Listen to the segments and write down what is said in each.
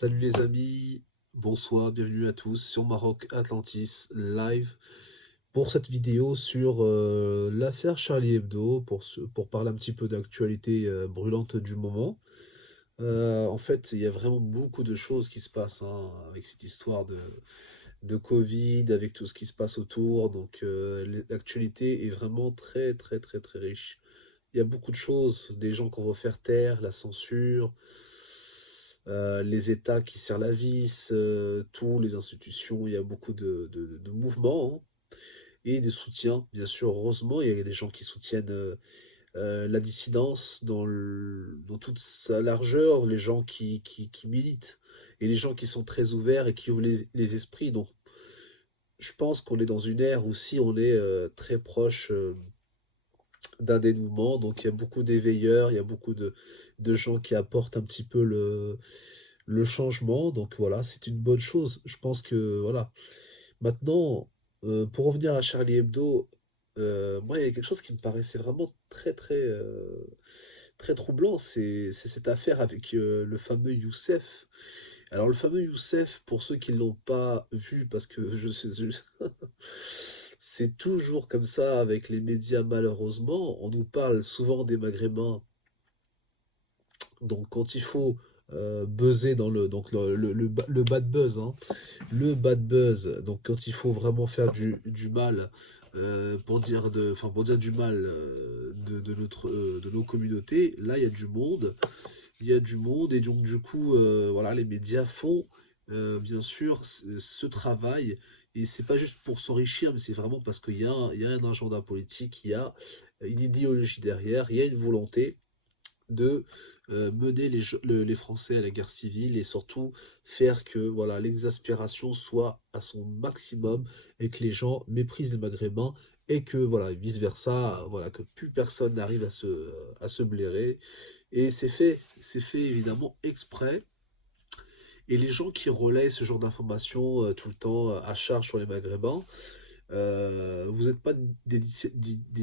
Salut les amis, bonsoir, bienvenue à tous sur Maroc Atlantis live pour cette vidéo sur l'affaire Charlie Hebdo, pour parler un petit peu d'actualité brûlante du moment. En fait, il y a vraiment beaucoup de choses qui se passent hein, avec cette histoire de Covid, avec tout ce qui se passe autour. Donc l'actualité est vraiment très très très très riche. Il y a beaucoup de choses, des gens qu'on veut faire taire, la censure, les États qui serrent la vis, tous les institutions, il y a beaucoup de mouvements hein, et des soutiens, bien sûr, heureusement, il y a des gens qui soutiennent la dissidence dans toute sa largeur, les gens qui militent et les gens qui sont très ouverts et qui ouvrent les esprits. Donc, je pense qu'on est dans une ère où si on est très proche d'un dénouement. Donc il y a beaucoup d'éveilleurs, il y a beaucoup de gens qui apportent un petit peu le changement. Donc voilà, c'est une bonne chose. Je pense que voilà. Maintenant, pour revenir à Charlie Hebdo, moi il y a quelque chose qui me paraissait vraiment très très très troublant, c'est cette affaire avec le fameux Youssef. Alors le fameux Youssef, pour ceux qui ne l'ont pas vu, parce que je sais, c'est toujours comme ça avec les médias malheureusement, on nous parle souvent des Maghrébins, donc quand il faut buzzer dans le bad buzz, hein, le bad buzz, donc quand il faut vraiment faire du mal pour dire du mal de nos communautés, là il y a du monde, il y a du monde et donc du coup voilà les médias font bien sûr ce travail et c'est pas juste pour s'enrichir mais c'est vraiment parce qu'il y a un agenda politique, il y a une idéologie derrière, il y a une volonté de mener les Français à la guerre civile et surtout faire que voilà l'exaspération soit à son maximum et que les gens méprisent les Maghrébins et que voilà vice versa voilà que plus personne n'arrive à se blairer et c'est fait évidemment exprès et les gens qui relaient ce genre d'informations tout le temps à charge sur les Maghrébins, vous n'êtes pas des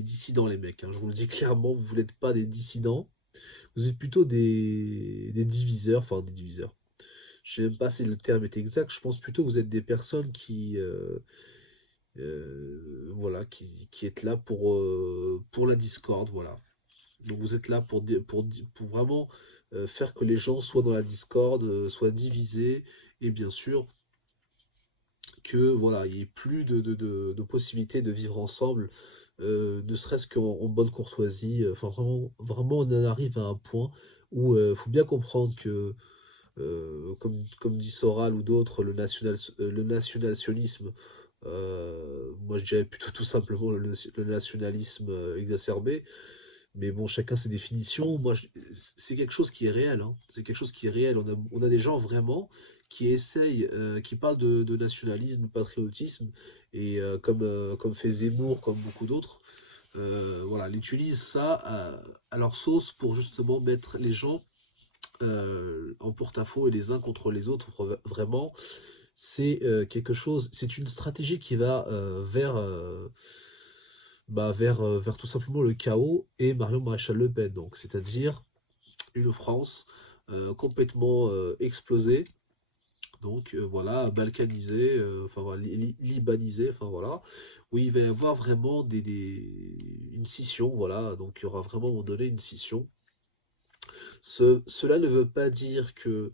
dissidents les mecs, hein, je vous le dis clairement, vous n'êtes pas des dissidents, vous êtes plutôt des diviseurs, enfin des diviseurs. Je sais même pas si le terme est exact, je pense plutôt que vous êtes des personnes voilà, qui êtes là pour la discorde, voilà. Donc vous êtes là pour vraiment faire que les gens soient dans la discorde, soient divisés, et bien sûr que voilà, il n'y ait plus de possibilité de vivre ensemble, ne serait-ce qu'en bonne courtoisie. Enfin vraiment, vraiment on en arrive à un point où il faut bien comprendre que comme dit Soral ou d'autres, le national-sionisme, moi je dirais plutôt tout simplement le nationalisme exacerbé, mais bon, chacun ses définitions. C'est quelque chose qui est réel, hein. C'est quelque chose qui est réel. On a des gens vraiment qui essayent, qui parlent de nationalisme, de patriotisme, et comme fait Zemmour, comme beaucoup d'autres, voilà, ils utilisent ça à leur sauce pour justement mettre les gens en porte-à-faux et les uns contre les autres. Vraiment, c'est quelque chose, c'est une stratégie qui va vers tout simplement le chaos et Marion Maréchal Le Pen. Donc, c'est-à-dire une France complètement explosée, donc voilà, balkanisée, enfin voilà, libanisée, enfin voilà, où il va y avoir vraiment une scission, voilà, donc il y aura vraiment à un moment donné une scission. Cela ne veut pas dire que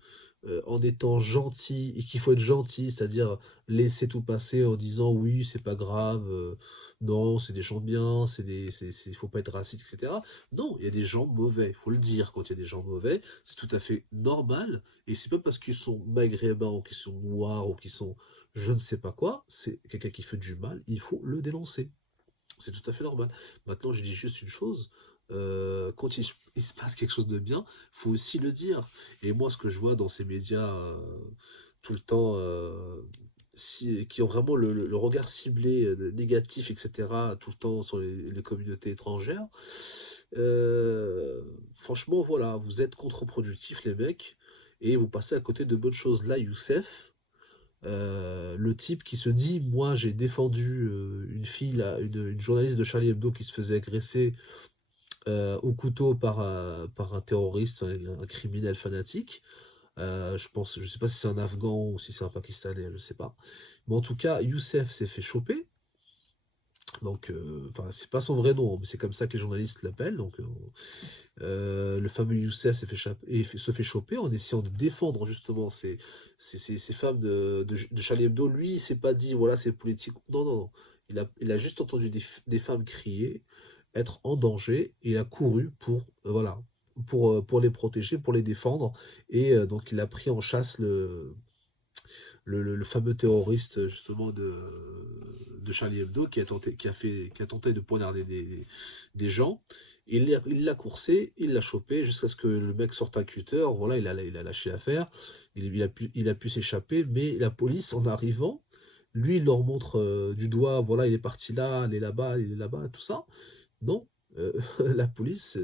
en étant gentil et qu'il faut être gentil, c'est-à-dire laisser tout passer en disant oui, c'est pas grave, non, c'est des gens bien, faut pas être raciste, etc. Non, il y a des gens mauvais, il faut le dire quand il y a des gens mauvais, c'est tout à fait normal, et c'est pas parce qu'ils sont maghrébins ou qu'ils sont noirs ou qu'ils sont je ne sais pas quoi, c'est quelqu'un qui fait du mal, il faut le dénoncer. C'est tout à fait normal. Maintenant, je dis juste une chose, quand il se passe quelque chose de bien, faut aussi le dire. Et moi, ce que je vois dans ces médias tout le temps, qui ont vraiment le regard ciblé, négatif, etc., tout le temps sur les communautés étrangères, franchement, voilà, vous êtes contre-productifs, les mecs, et vous passez à côté de bonnes choses. Là, Youssef, le type qui se dit, moi j'ai défendu une fille, là, une journaliste de Charlie Hebdo qui se faisait agresser au couteau par un terroriste, un criminel fanatique. Je pense, je sais pas si c'est un Afghan ou si c'est un Pakistanais, je sais pas. Mais en tout cas, Youssef s'est fait choper. Donc, enfin, c'est pas son vrai nom, mais c'est comme ça que les journalistes l'appellent. Donc, le fameux Youssef se fait choper en essayant de défendre justement ces femmes de Charlie Hebdo. Lui, il s'est pas dit, voilà, c'est politique. Non, non, non. Il a juste entendu des femmes crier, être en danger, et il a couru voilà, pour les protéger, pour les défendre. Et donc, il a pris en chasse le fameux terroriste justement de Charlie Hebdo qui a tenté de poignarder des gens. Il l'a coursé, il l'a chopé jusqu'à ce que le mec sorte un cutter. Voilà, il a lâché l'affaire. Il a pu s'échapper, mais la police, en arrivant, lui, il leur montre du doigt, voilà, il est parti là, il est là-bas, tout ça. Non, la police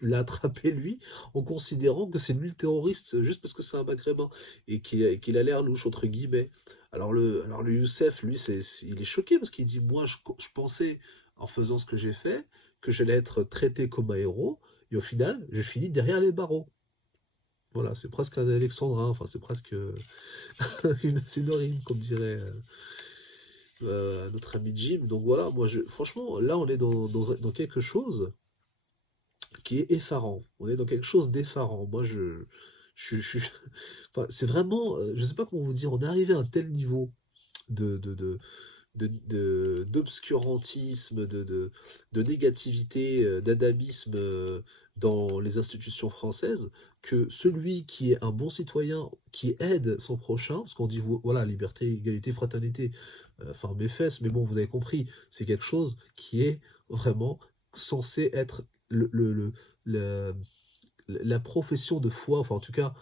l'a attrapé lui, en considérant que c'est lui le terroriste, juste parce que c'est un maghrébin et qu'il a l'air «louche» entre guillemets. Alors le Youssef, lui, il est choqué parce qu'il dit: «Moi, je pensais, en faisant ce que j'ai fait, que j'allais être traité comme un héros et au final, je finis derrière les barreaux». Voilà, c'est presque un alexandrin, enfin c'est presque, une synonyme comme dirait, notre ami Jim. Donc voilà, moi je franchement, là on est dans quelque chose qui est effarant. On est dans quelque chose d'effarant. Moi, je enfin, c'est vraiment, je sais pas comment vous dire, on est arrivé à un tel niveau de, de, de, d'obscurantisme, de négativité, d'adamisme dans les institutions françaises, que celui qui est un bon citoyen, qui aide son prochain, parce qu'on dit, voilà, liberté, égalité, fraternité, enfin mes fesses, mais bon, vous avez compris, c'est quelque chose qui est vraiment censé être le- la profession de foi, enfin en tout cas,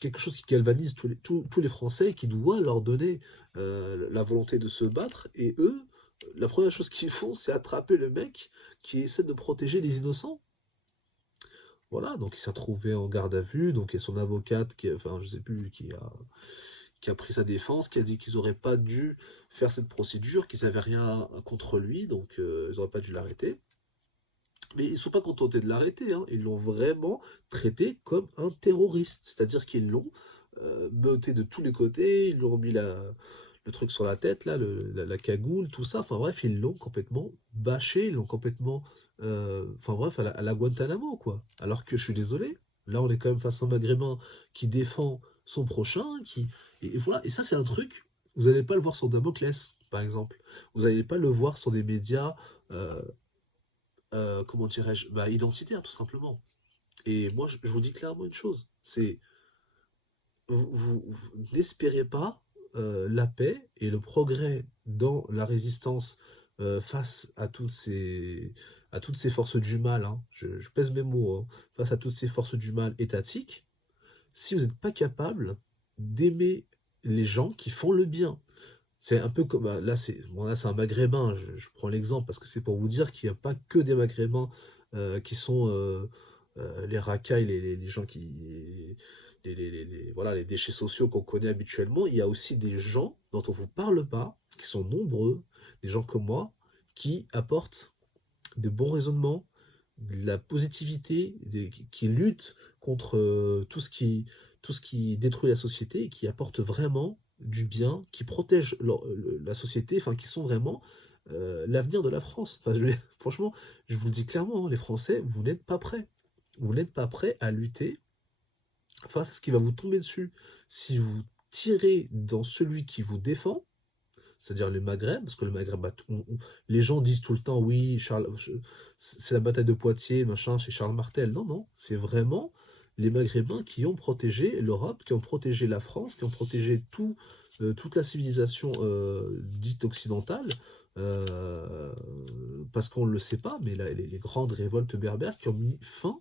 quelque chose qui galvanise tous les Français, qui doit leur donner la volonté de se battre, et eux, la première chose qu'ils font, c'est attraper le mec qui essaie de protéger les innocents. Voilà, donc il s'est retrouvé en garde à vue, donc il y a son avocate, enfin je sais plus, qui a pris sa défense, qui a dit qu'ils n'auraient pas dû faire cette procédure, qu'ils n'avaient rien contre lui, donc ils n'auraient pas dû l'arrêter. Mais ils ne sont pas contentés de l'arrêter, hein. Ils l'ont vraiment traité comme un terroriste. C'est-à-dire qu'ils l'ont beuté de tous les côtés, ils lui ont mis le truc sur la tête, là, la cagoule, tout ça. Enfin bref, ils l'ont complètement bâché, ils l'ont complètement... enfin bref, à la Guantanamo, quoi. Alors que je suis désolé, là on est quand même face à un maghrébin qui défend son prochain, et voilà. Et ça, c'est un truc, vous n'allez pas le voir sur Damoclès, par exemple. Vous n'allez pas le voir sur des médias... euh, comment dirais-je? Bah, identitaire, tout simplement. Et moi, je vous dis clairement une chose, c'est vous n'espérez pas la paix et le progrès dans la résistance face à toutes ces forces du mal, hein. Je pèse mes mots, hein, face à toutes ces forces du mal étatiques, si vous n'êtes pas capable d'aimer les gens qui font le bien. C'est un peu comme, là c'est un maghrébin, je prends l'exemple parce que c'est pour vous dire qu'il n'y a pas que des maghrébins qui sont les racailles, les gens voilà, les déchets sociaux qu'on connaît habituellement. Il y a aussi des gens dont on ne vous parle pas, qui sont nombreux, des gens comme moi, qui apportent de bons raisonnements, de la positivité, qui luttent contre tout ce qui détruit la société et qui apportent vraiment du bien, qui protègent la société, enfin qui sont vraiment l'avenir de la France. Enfin, franchement, je vous le dis clairement, hein, les Français, vous n'êtes pas prêts. Vous n'êtes pas prêts à lutter face à ce qui va vous tomber dessus. Si vous tirez dans celui qui vous défend, c'est-à-dire le Maghreb, parce que le Maghreb, bah, les gens disent tout le temps, oui, c'est la bataille de Poitiers, machin, chez Charles Martel. Non, non, c'est vraiment les Maghrébins qui ont protégé l'Europe, qui ont protégé la France, qui ont protégé toute la civilisation dite occidentale, euh, parce qu'on ne le sait pas, mais les grandes révoltes berbères qui ont mis fin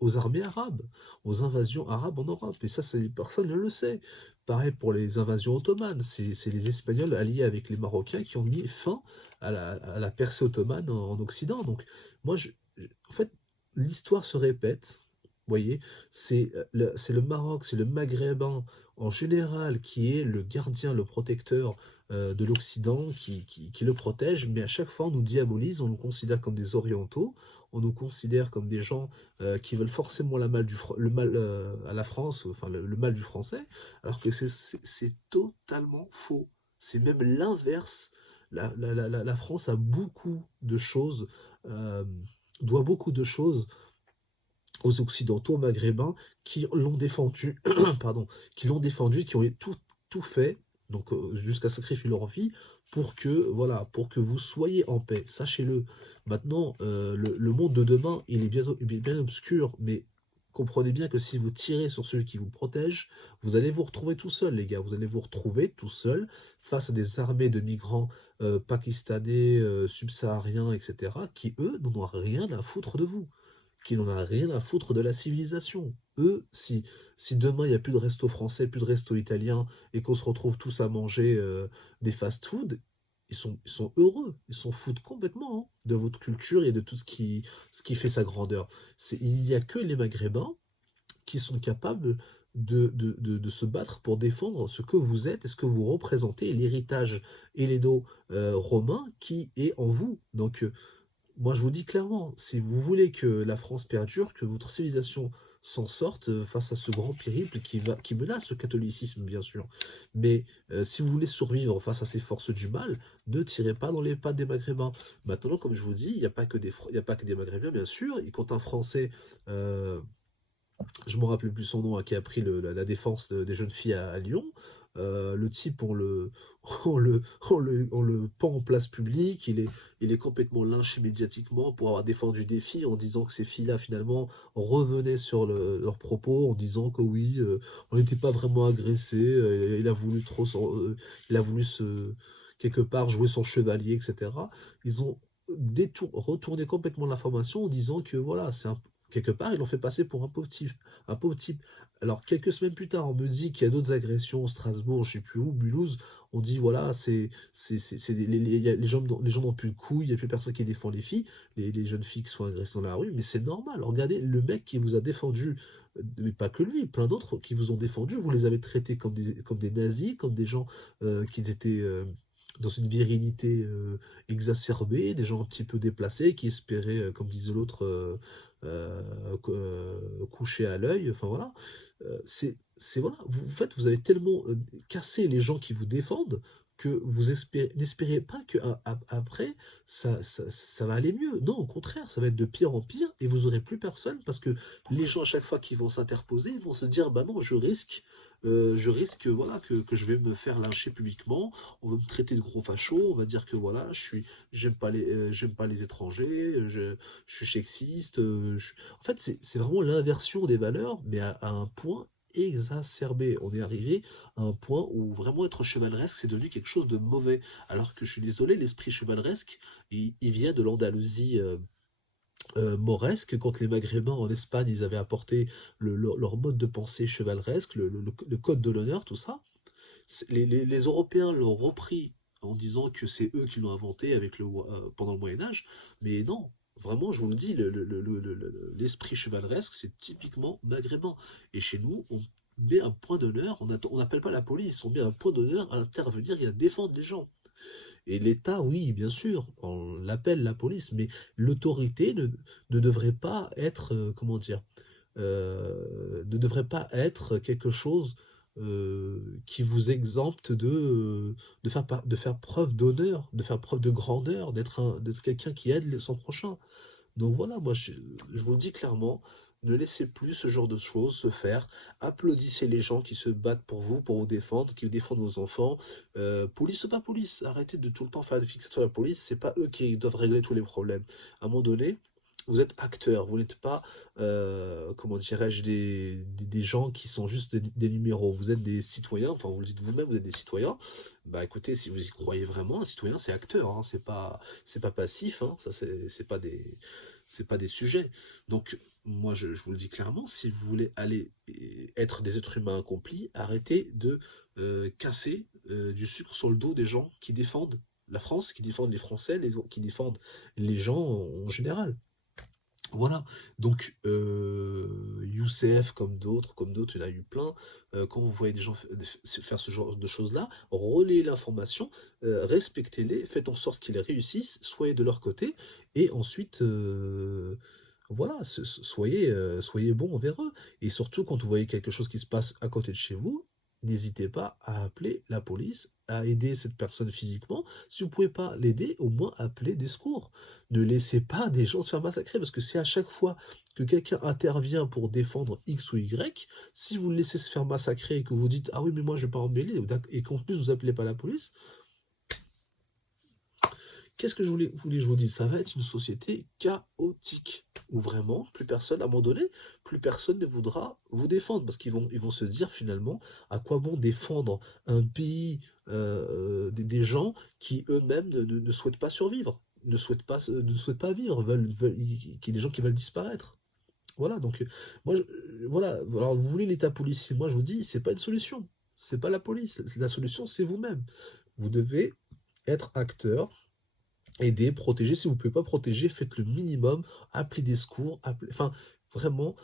aux armées arabes, aux invasions arabes en Europe. Et ça, personne ne le sait. Pareil pour les invasions ottomanes. C'est les Espagnols alliés avec les Marocains qui ont mis fin à la percée ottomane en Occident. Donc, moi, en fait, l'histoire se répète. Vous voyez, c'est le Maroc, c'est le Maghrébin en général qui est le gardien, le protecteur de l'Occident, qui le protège, mais à chaque fois on nous diabolise, on nous considère comme des Orientaux, on nous considère comme des gens, qui veulent forcément le mal, à la France, enfin le mal du français, alors que c'est totalement faux. C'est même l'inverse. La France a beaucoup de choses, doit beaucoup de choses aux occidentaux maghrébins qui l'ont défendu, pardon, qui l'ont défendu, qui ont tout fait, donc jusqu'à sacrifier leur vie, pour que, voilà, pour que vous soyez en paix. Sachez-le. Maintenant, le monde de demain, il est bien obscur, mais comprenez bien que si vous tirez sur celui qui vous protège, vous allez vous retrouver tout seul, les gars. Vous allez vous retrouver tout seul face à des armées de migrants pakistanais, subsahariens, etc., qui, eux, n'en ont rien à foutre de vous, qui n'en a rien à foutre de la civilisation. Eux, si demain il n'y a plus de resto français, plus de resto italien, et qu'on se retrouve tous à manger des fast-food, ils sont heureux, ils s'en foutent complètement, hein, de votre culture et de tout ce qui fait sa grandeur. Il n'y a que les Maghrébins qui sont capables de se battre pour défendre ce que vous êtes et ce que vous représentez, et l'héritage helléno-romain qui est en vous. Donc, moi, je vous dis clairement, si vous voulez que la France perdure, que votre civilisation s'en sorte face à ce grand périple qui menace le catholicisme, bien sûr. Mais si vous voulez survivre face à ces forces du mal, ne tirez pas dans les pattes des Maghrébins. Maintenant, comme je vous dis, il n'y a pas que il y a pas que des Maghrébins, bien sûr. Et quand un Français, je me rappelle plus son nom, hein, qui a pris la défense des jeunes filles à Lyon. Le type, on le, on le pend en place publique, il est complètement lynché médiatiquement pour avoir défendu des filles en disant que ces filles-là, finalement, revenaient sur leurs propos, en disant que oui, on n'était pas vraiment agressé, il a voulu il a voulu quelque part jouer son chevalier, etc. Ils ont retourné complètement l'information en disant que voilà, quelque part, ils l'ont fait passer pour un pauvre type. Un pauvre type. Alors, quelques semaines plus tard, on me dit qu'il y a d'autres agressions, Strasbourg, je sais plus où, Mulhouse. On dit, voilà, les gens n'ont plus le coup, il n'y a plus personne qui défend les filles, les jeunes filles qui sont agressées dans la rue, mais c'est normal. Regardez, le mec qui vous a défendu, mais pas que lui, plein d'autres qui vous ont défendu, vous les avez traités comme des nazis, comme des gens qui étaient dans une virilité exacerbée, des gens un petit peu déplacés, qui espéraient, comme disait l'autre, coucher à l'œil, enfin voilà. Voilà, en fait, vous avez tellement cassé les gens qui vous défendent que vous n'espérez pas que après ça va aller mieux. Non, au contraire, ça va être de pire en pire et vous aurez plus personne parce que les gens à chaque fois qu'ils vont s'interposer vont se dire bah non, je risque voilà que je vais me faire lyncher publiquement, on va me traiter de gros facho, on va dire que voilà, j'aime pas les étrangers, je suis sexiste. En fait, c'est vraiment l'inversion des valeurs, mais à un point exacerbé. On est arrivé à un point où vraiment être chevaleresque, c'est devenu quelque chose de mauvais. Alors que je suis désolé, l'esprit chevaleresque, il vient de l'Andalousie mauresque, quand les Maghrébins en Espagne, ils avaient apporté leur mode de pensée chevaleresque, le code de l'honneur, tout ça. Les Européens l'ont repris en disant que c'est eux qui l'ont inventé pendant le Moyen Âge, mais non, vraiment, je vous le dis, l'esprit chevaleresque, c'est typiquement maghrébin. Et chez nous, on met un point d'honneur, on n'appelle pas la police, on met un point d'honneur à intervenir et à défendre les gens. Et l'État, oui, bien sûr, on l'appelle la police, mais l'autorité ne devrait pas être, comment dire, ne devrait pas être quelque chose qui vous exempte de faire preuve d'honneur, de faire preuve de grandeur, d'être quelqu'un qui aide son prochain. Donc voilà, moi je vous le dis clairement, ne laissez plus ce genre de choses se faire. Applaudissez les gens qui se battent pour vous défendre, qui défendent vos enfants. Police ou pas police, arrêtez de tout le temps faire des fixations sur la police, c'est pas eux qui doivent régler tous les problèmes. À un moment donné, vous êtes acteur, vous n'êtes pas, comment dirais-je, des gens qui sont juste des numéros. Vous êtes des citoyens, enfin vous le dites vous-même, vous êtes des citoyens. Bah écoutez, si vous y croyez vraiment, un citoyen c'est acteur, hein, c'est pas passif, hein, ça c'est pas des sujets. Donc, moi, je vous le dis clairement, si vous voulez aller être des êtres humains accomplis, arrêtez de casser du sucre sur le dos des gens qui défendent la France, qui défendent les Français, qui défendent les gens en général. Voilà, donc Youssef comme d'autres, il y en a eu plein, quand vous voyez des gens faire ce genre de choses-là, relayez l'information, respectez-les, faites en sorte qu'ils réussissent, soyez de leur côté et ensuite, voilà, soyez bons envers eux et surtout quand vous voyez quelque chose qui se passe à côté de chez vous, n'hésitez pas à appeler la police, à aider cette personne physiquement. Si vous pouvez pas l'aider, au moins appelez des secours. Ne laissez pas des gens se faire massacrer, parce que c'est à chaque fois que quelqu'un intervient pour défendre X ou Y, si vous le laissez se faire massacrer et que vous dites: «Ah oui, mais moi je vais pas en mêler», et qu'en plus vous appelez pas la police, qu'est-ce que voulais que je vous dise? Ça va être une société chaotique, où vraiment plus personne, à un moment donné, plus personne ne voudra vous défendre, parce qu'ils vont se dire finalement: «À quoi bon défendre un pays, des gens qui eux-mêmes ne souhaitent pas survivre, ne souhaitent pas vivre, veulent qui des gens qui veulent disparaître». Voilà, donc moi voilà, alors vous voulez l'État policier, moi je vous dis: «C'est pas une solution, c'est pas la police, la solution c'est vous-même». Vous devez être acteur. Aider, protéger, si vous ne pouvez pas protéger, faites le minimum, appelez des secours, enfin, vraiment,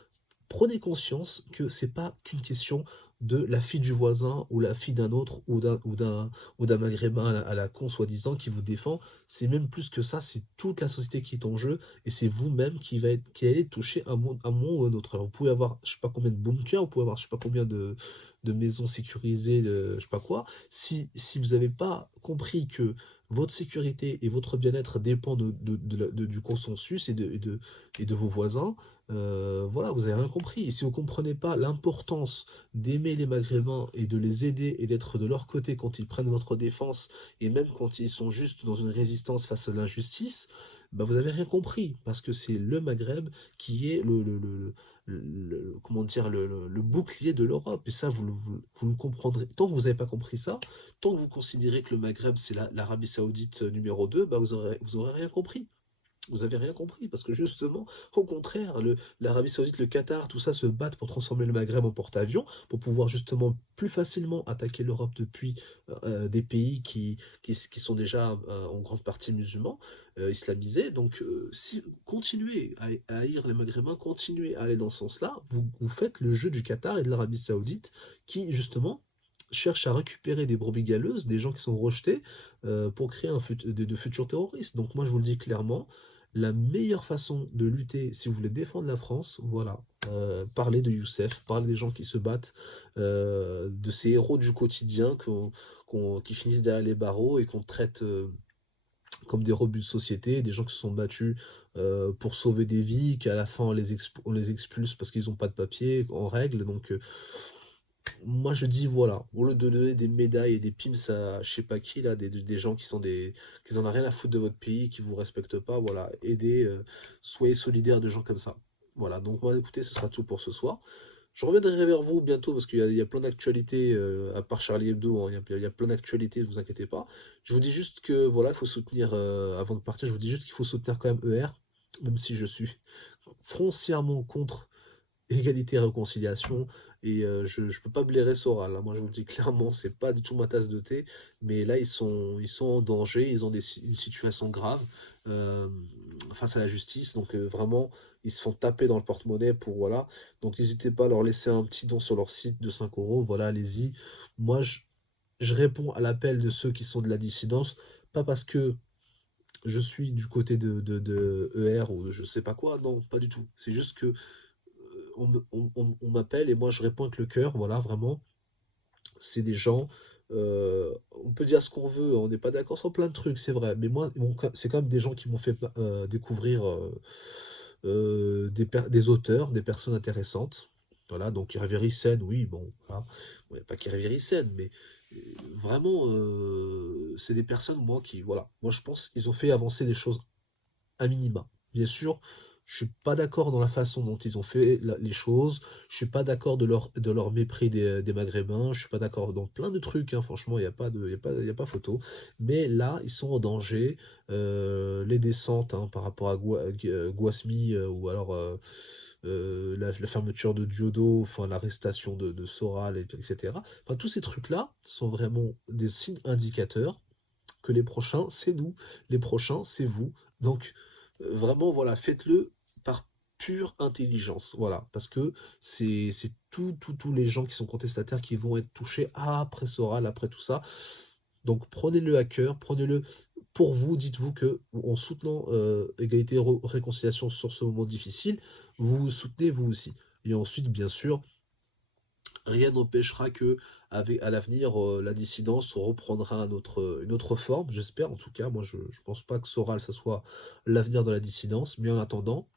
prenez conscience que c'est pas qu'une question de la fille du voisin ou la fille d'un autre ou d'un maghrébin à la con soi-disant qui vous défend. C'est même plus que ça, c'est toute la société qui est en jeu et c'est vous-même qui allez toucher un moment ou un autre. Alors vous pouvez avoir je sais pas combien de bunkers, vous pouvez avoir je sais pas combien de maisons sécurisées, de je sais pas quoi. Si vous n'avez pas compris que votre sécurité et votre bien-être dépend du consensus et de vos voisins, voilà, vous avez rien compris. Et si vous comprenez pas l'importance d'aimer les Maghrébins et de les aider et d'être de leur côté quand ils prennent votre défense et même quand ils sont juste dans une résistance face à l'injustice, bah vous avez rien compris parce que c'est le Maghreb qui est comment dire le bouclier de l'Europe et ça vous le comprendrez tant que vous n'avez pas compris ça, tant que vous considérez que le Maghreb c'est l'Arabie Saoudite numéro 2, bah vous aurez rien compris. Vous avez rien compris, parce que justement, au contraire, l'Arabie Saoudite, le Qatar, tout ça se battent pour transformer le Maghreb en porte-avions, pour pouvoir justement plus facilement attaquer l'Europe depuis des pays qui sont déjà en grande partie musulmans, islamisés. Donc, si vous continuez à haïr les Maghrébins, continuez à aller dans ce sens-là, vous faites le jeu du Qatar et de l'Arabie Saoudite, qui justement cherchent à récupérer des brebis galeuses, des gens qui sont rejetés, pour créer de futurs terroristes. Donc moi, je vous le dis clairement, la meilleure façon de lutter, si vous voulez défendre la France, voilà, parlez de Youssef, parlez des gens qui se battent, de ces héros du quotidien qui finissent derrière les barreaux et qu'on traite comme des rebuts de société, des gens qui se sont battus pour sauver des vies, qu'à la fin on les expulse parce qu'ils n'ont pas de papier en règle. Donc moi je dis voilà, au lieu de donner des médailles et des pims à je sais pas qui là, des gens qui en ont rien à foutre de votre pays, qui vous respectent pas, voilà, aidez, soyez solidaires de gens comme ça. Voilà, donc moi écoutez, ce sera tout pour ce soir. Je reviendrai vers vous bientôt parce qu'il y a plein d'actualités, à part Charlie Hebdo, hein, il y a plein d'actualités, ne vous inquiétez pas. Je vous dis juste que voilà, il faut soutenir, avant de partir, je vous dis juste qu'il faut soutenir quand même ER, même si je suis foncièrement contre égalité et réconciliation et je ne peux pas blairer Soral, hein. Moi, je vous le dis clairement, c'est pas du tout ma tasse de thé, mais là, ils sont en danger, ils ont une situation grave, face à la justice, donc vraiment, ils se font taper dans le porte-monnaie pour voilà, donc n'hésitez pas à leur laisser un petit don sur leur site de 5 €, voilà, allez-y. Moi, je réponds à l'appel de ceux qui sont de la dissidence, pas parce que je suis du côté de ER ou je sais pas quoi, non, pas du tout. C'est juste que on m'appelle et moi je réponds avec le cœur, voilà, vraiment. C'est des gens, on peut dire ce qu'on veut, on n'est pas d'accord sur plein de trucs, c'est vrai, mais moi, c'est quand même des gens qui m'ont fait découvrir des auteurs, des personnes intéressantes. Voilà, donc Kiri Sen, oui, bon, voilà. Bon, y a pas Kiri Sen, mais vraiment, c'est des personnes, moi, voilà, moi je pense qu'ils ont fait avancer les choses à minima. Bien sûr, je suis pas d'accord dans la façon dont ils ont fait les choses. Je suis pas d'accord de leur mépris des Maghrébins. Je suis pas d'accord dans plein de trucs, hein. Franchement, il y a pas de, il y a pas photo. Mais là, ils sont en danger. Les descentes, hein, par rapport à Guasmi, ou alors la fermeture de Diodo, enfin l'arrestation de Soral, etc. Enfin, tous ces trucs-là sont vraiment des signes indicateurs que les prochains, c'est nous. Les prochains, c'est vous. Donc, vraiment, voilà, faites-le par pure intelligence. Voilà, parce que c'est tous les gens qui sont contestataires qui vont être touchés après Soral, après tout ça. Donc prenez-le à cœur, prenez-le pour vous. Dites-vous que en soutenant, égalité et réconciliation sur ce moment difficile, vous vous soutenez vous aussi. Et ensuite, bien sûr, rien n'empêchera que, avec à l'avenir, la dissidence reprendra une autre forme, j'espère en tout cas. Moi, je pense pas que Soral, ça soit l'avenir de la dissidence, mais en attendant,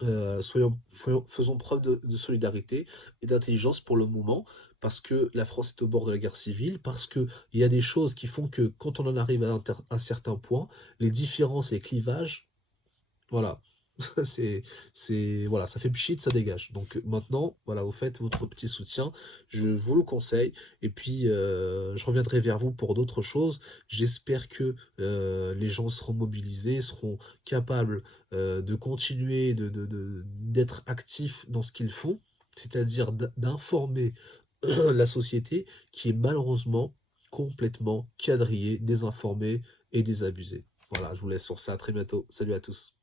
faisons preuve de solidarité et d'intelligence pour le moment, parce que la France est au bord de la guerre civile, parce qu'il y a des choses qui font que quand on en arrive à un certain point, les différences, les clivages, voilà, c'est voilà, ça fait pchit, ça dégage. Donc maintenant, voilà, vous faites votre petit soutien, je vous le conseille et puis, je reviendrai vers vous pour d'autres choses. J'espère que, les gens seront mobilisés, seront capables, de continuer d'être actifs dans ce qu'ils font, c'est-à-dire d'informer la société qui est malheureusement complètement quadrillée, désinformée et désabusée. Voilà, je vous laisse sur ça, à très bientôt. Salut à tous.